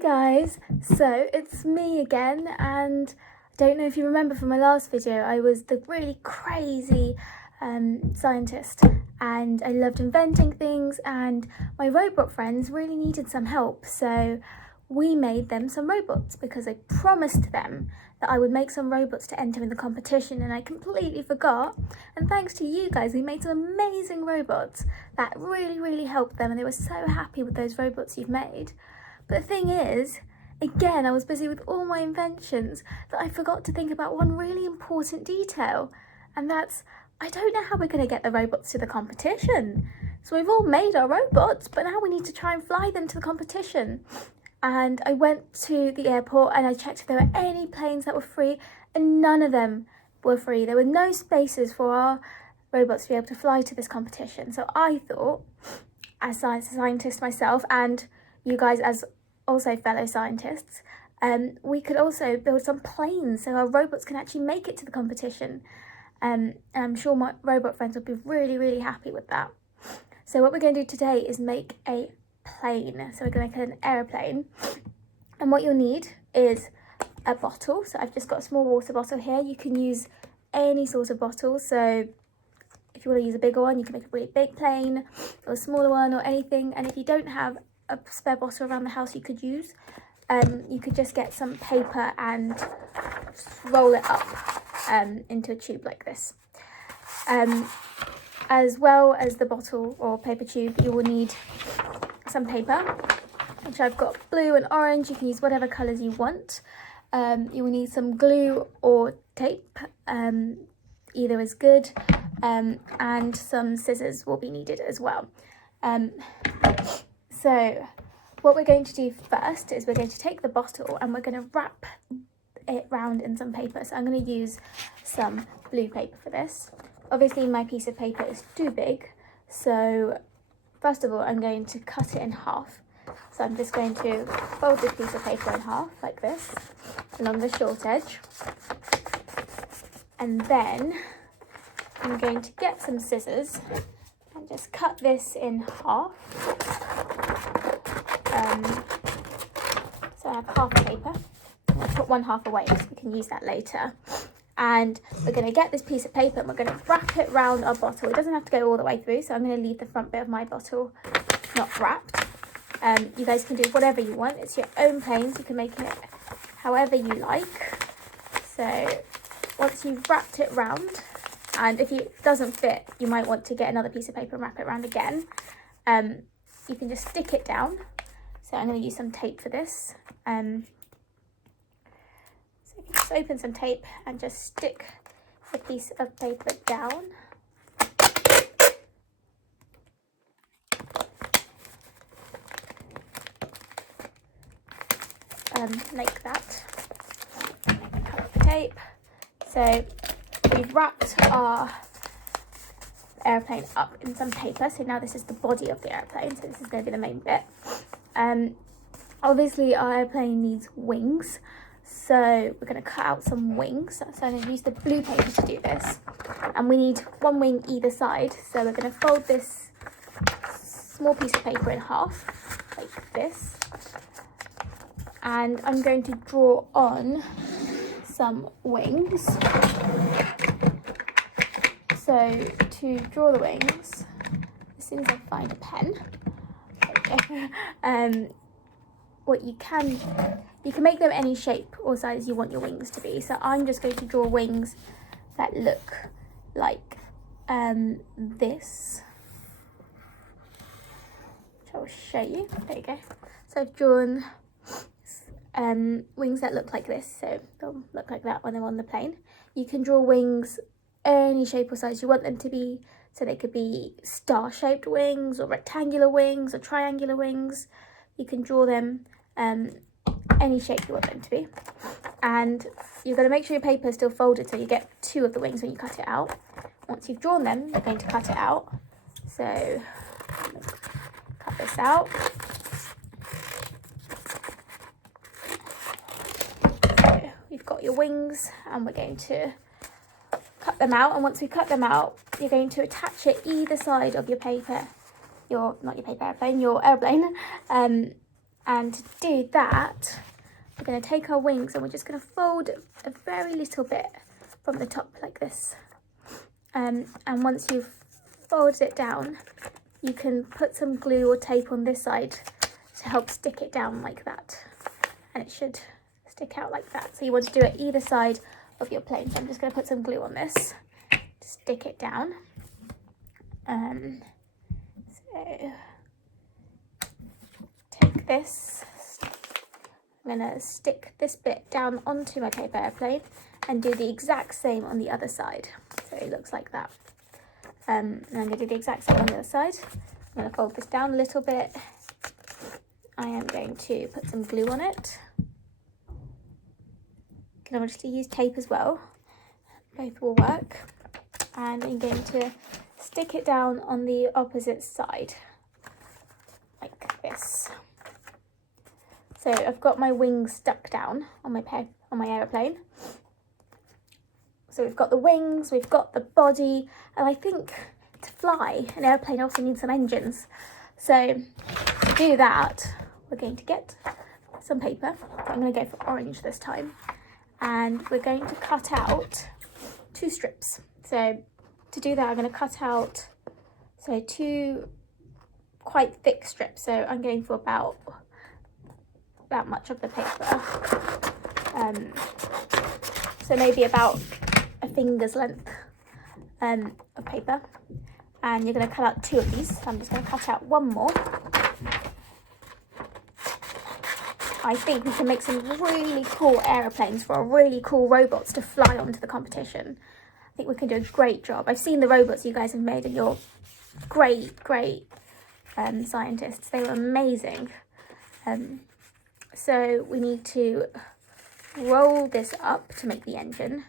guys, so it's me again, and I don't know if you remember from my last video, I was the really crazy scientist, and I loved inventing things, and my robot friends really needed some help, so we made them some robots because I promised them that I would make some robots to enter in the competition, and I completely forgot. And thanks to you guys, we made some amazing robots that really helped them, and they were so happy with those robots you've made. But the thing is, again, I was busy with all my inventions that I forgot to think about one really important detail, and that's, I don't know how we're going to get the robots to the competition. So we've all made our robots, but now we need to try and fly them to the competition. And I went to the airport and I checked if there were any planes that were free, and none of them were free. There were no spaces for our robots to be able to fly to this competition. So I thought, as a scientist myself, and you guys as also fellow scientists, we could also build some planes so our robots can actually make it to the competition. And I'm sure my robot friends will be really happy with that. So what we're going to do today is make a plane. So we're going to make an aeroplane, and what you'll need is a bottle. So I've just got a small water bottle here. You can use any sort of bottle, so if you want to use a bigger one, you can make a really big plane, or a smaller one, or anything. And if you don't have a spare bottle around the house you could use, you could just get some paper and roll it up into a tube like this. As well as the bottle or paper tube, you will need some paper, which I've got blue and orange. You can use whatever colours you want. You will need some glue or tape, either is good, and some scissors will be needed as well. So what we're going to do first is we're going to take the bottle and we're going to wrap it round in some paper. So I'm going to use some blue paper for this. Obviously my piece of paper is too big, so first of all I'm going to cut it in half. So I'm just going to fold this piece of paper in half like this along the short edge, and then I'm going to get some scissors and just cut this in half. So I have half the paper. I'm going to put one half away so we can use that later. And we're going to get this piece of paper and we're going to wrap it round our bottle. It doesn't have to go all the way through, so I'm going to leave the front bit of my bottle not wrapped. You guys can do whatever you want. It's your own plane, so you can make it however you like. So once you've wrapped it round, and if it doesn't fit, you might want to get another piece of paper and wrap it round again. You can just stick it down. So I'm going to use some tape for this. So you can just open some tape and just stick the piece of paper down. Like that. Cut off the tape. So we've wrapped our airplane up in some paper. So now this is the body of the airplane. So this is going to be the main bit. Obviously our airplane needs wings, so we're going to cut out some wings. So I'm going to use the blue paper to do this, and we need one wing either side. So we're going to fold this small piece of paper in half like this, and I'm going to draw on some wings. So to draw the wings, as soon as I find a pen, what you can make them any shape or size you want your wings to be. So I'm just going to draw wings that look like this, which I will show you. There you go. So I've drawn wings that look like this, so they'll look like that when they're on the plane. You can draw wings any shape or size you want them to be. So they could be star-shaped wings, or rectangular wings, or triangular wings. You can draw them any shape you want them to be. And you've got to make sure your paper is still folded so you get two of the wings when you cut it out. Once you've drawn them, you're going to cut it out. So cut this out. So you've got your wings, and we're going to cut them out. And once we cut them out, you're going to attach it either side of your paper, your airplane, And to do that, we're going to take our wings and we're just going to fold a very little bit from the top like this. And once you've folded it down, you can put some glue or tape on this side to help stick it down like that. And it should stick out like that. So you want to do it either side of your plane. So I'm just going to put some glue on this to stick it down. So take this, I'm going to stick this bit down onto my paper airplane and do the exact same on the other side. So it looks like that. And I'm going to do the exact same on the other side. I'm going to fold this down a little bit. I am going to put some glue on it. I'm just to use tape as well. Both will work. And I'm going to stick it down on the opposite side, like this. So I've got my wings stuck down on my aeroplane. So we've got the wings, we've got the body, and I think to fly an airplane also needs some engines. So to do that, we're going to get some paper. I'm going to go for orange this time. And we're going to cut out 2 strips. So to do that, I'm going to cut out 2 quite thick strips. So I'm going for about much of the paper. So maybe about a finger's length of paper. And you're going to cut out 2 of these. So I'm just going to cut out 1 more. I think we can make some really cool aeroplanes for really cool robots to fly onto the competition. I think we can do a great job. I've seen the robots you guys have made and you're great scientists. They were amazing. So we need to roll this up to make the engine,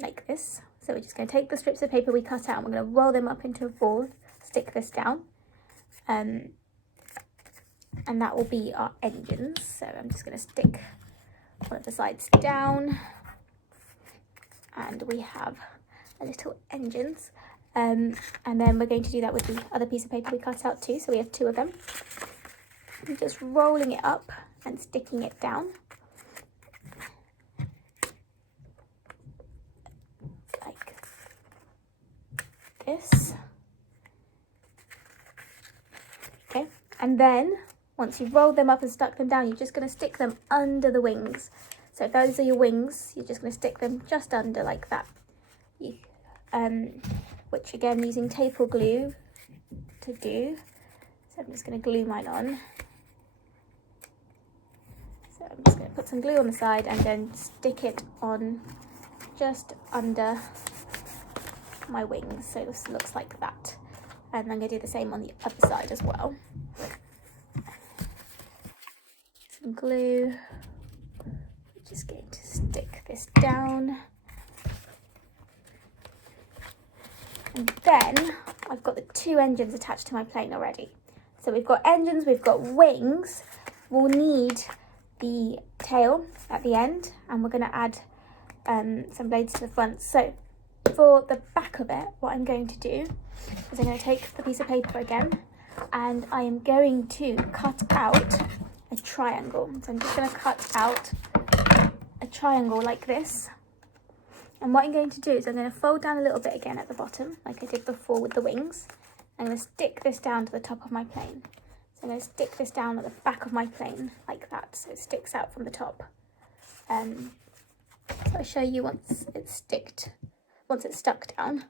like this. So we're just going to take the strips of paper we cut out and we're going to roll them up into a ball, stick this down. And that will be our engines. So I'm just going to stick one of the sides down. And we have a little engines. And then we're going to do that with the other piece of paper we cut out too. So we have 2 of them. I'm just rolling it up and sticking it down. Like this. Okay, and then once you've rolled them up and stuck them down, you're just going to stick them under the wings. So if those are your wings, you're just going to stick them just under like that. Which again, using tape or glue to do. So I'm just going to glue mine on. So I'm just going to put some glue on the side and then stick it on just under my wings. So this looks like that. And I'm going to do the same on the other side as well. Some glue. We're just going to stick this down. And then I've got the 2 engines attached to my plane already. So we've got engines, we've got wings. We'll need the tail at the end, and we're going to add some blades to the front. So for the back of it, what I'm going to do is I'm going to take the piece of paper again, and I am going to cut out a triangle. So I'm just going to cut out a triangle like this. And what I'm going to do is I'm going to fold down a little bit again at the bottom, like I did before with the wings. I'm going to stick this down to the top of my plane. So I'm going to stick this down at the back of my plane like that, so it sticks out from the top. So I'll show you once it's stuck down.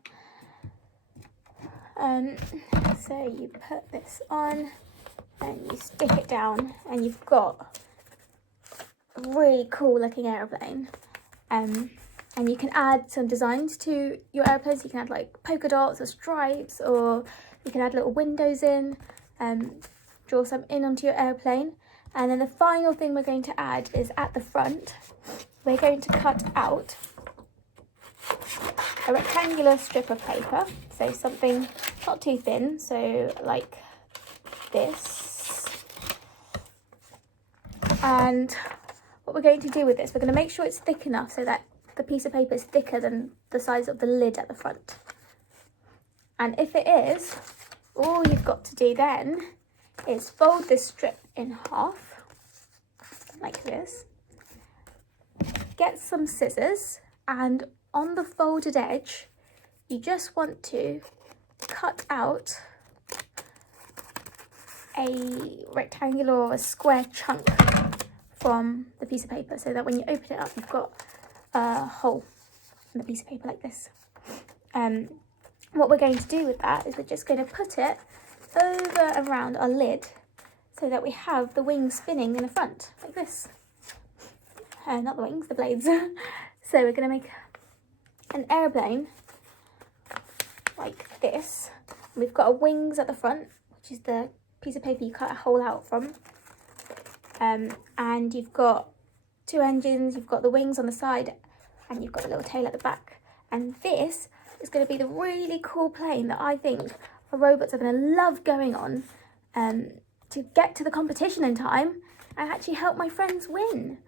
So you put this on and you stick it down, and you've got a really cool looking aeroplane. And you can add some designs to your airplanes. You can add like polka dots or stripes, or you can add little windows in, draw some in onto your airplane. And then the final thing we're going to add is at the front, we're going to cut out a rectangular strip of paper. So something not too thin, so like this. And what we're going to do with this, we're going to make sure it's thick enough so that the piece of paper is thicker than the size of the lid at the front. And if it is, all you've got to do then is fold this strip in half, like this. Get some scissors, and on the folded edge, you just want to cut out a rectangular or a square chunk from the piece of paper, so that when you open it up, you've got a hole in the piece of paper like this. What we're going to do with that is we're just going to put it over around our lid so that we have the wings spinning in the front like this. Not the wings, the blades. So we're going to make an aeroplane like this. We've got our wings at the front, which is the piece of paper you cut a hole out from. And you've got two engines, you've got the wings on the side, and you've got the little tail at the back. And this is going to be the really cool plane that I think our robots are going to love going on, to get to the competition in time and actually help my friends win.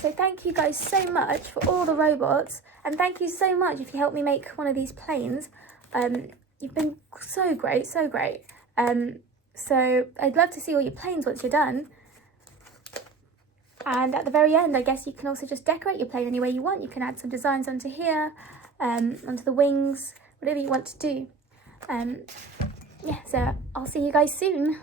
So thank you guys so much for all the robots, and thank you so much if you helped me make one of these planes. You've been so great, so great. So I'd love to see all your planes once you're done. And at the very end, I guess you can also just decorate your plane any way you want. You can add some designs onto here, onto the wings, whatever you want to do. Yeah, so I'll see you guys soon.